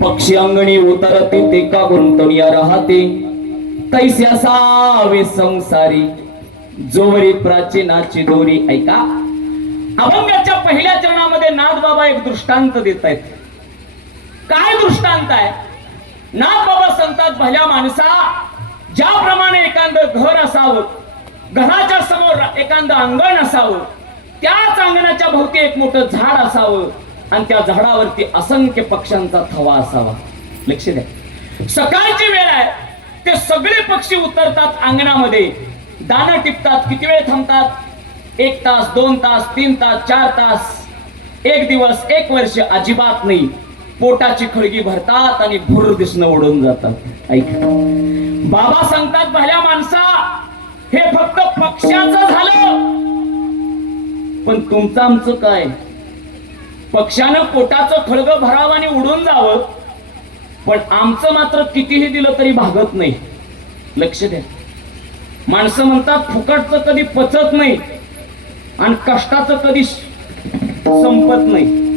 पक्षी अंगणी उतरते ते का गुंतवूया राहते तैसे असावे संसारी जोवरी प्राचीनाची दोरी. ऐका, अभंगाच्या पहिल्या चरणामध्ये नाथबाबा एक दृष्टांत देत आहेत. काय दृष्टांत आहे? नाथबाबा सांगतात, भल्या माणसा, ज्याप्रमाणे एखादं घर असावं, घराच्या समोर एखादं अंगण असावं, त्याच अंगणाच्या भोवती एक मोठं झाड असावं आणि त्या झाडावरती असंख्य पक्ष्यांचा थवा असावा. लक्ष द्या, सकाळची वेळ आहे, ते सगळे पक्षी उतरतात अंगणामध्ये, दाणं टिपतात. किती वेळ थांबतात? 1 तास, 2 तास, 3 तास, 4 तास, 1 दिवस, 1 वर्ष अजिबात नाही. पोटाची खळगी भरतात आणि भुर दिसणं उडून जातात. ऐका, बाबा सांगतात, भल्या माणसा, हे फक्त पक्ष्याचं झालं, पण तुमचं आमचं काय? पक्ष्यानं पोटाचं खळगं भरावं आणि उडून जावं, पण आमचं मात्र कितीही दिलं तरी भागत नाही. लक्ष द्या, माणसं म्हणतात फुकटचं कधी पचत नाही आणि कष्टाचं कधी संपत नाही.